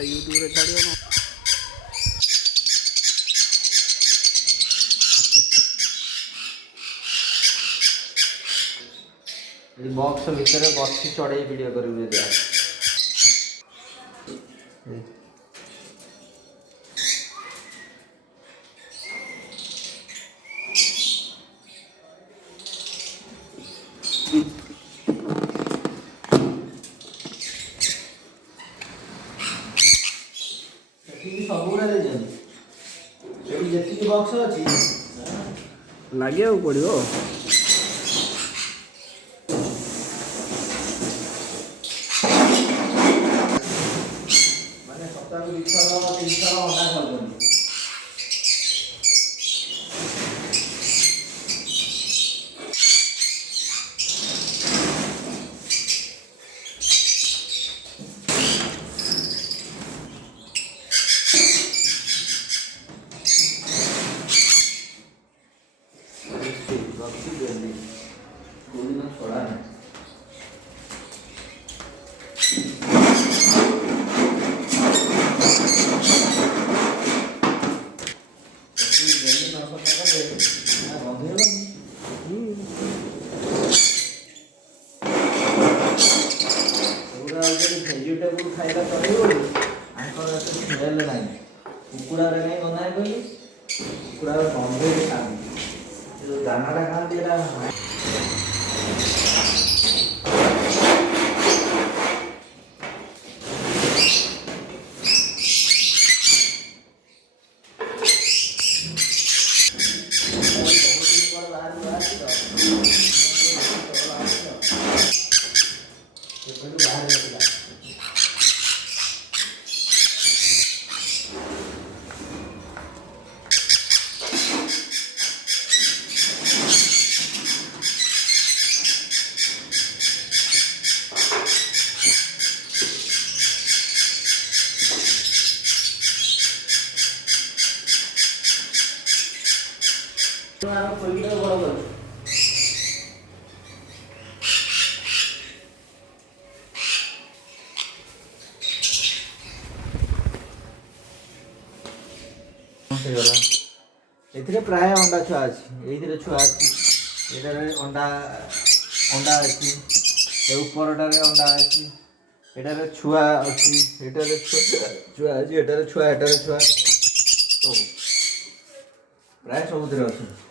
YouTube रे छाड़ियो ना box भितर बसी चढ़े वीडियो कर जी बॉक्स अच्छी लगे पड़ो माने सप्ताह को 2 थर 3 थर अंडा खाऊँ भेजिटेबल खाइला चलो स्मेल ना कुकुड़ा नहीं बना कुकुड़ा नॉनभेज खाते जो दाना खाते प्राय अंडा छुआ अच्छी छुआ अच्छी अंडा अंडा अच्छी उपरटारे अंडा अच्छी एटारे छुआ अच्छी एटारे छुआ अच्छी एटारे छुआ एटारे छुआ सब प्राय सबुतिर अच्छी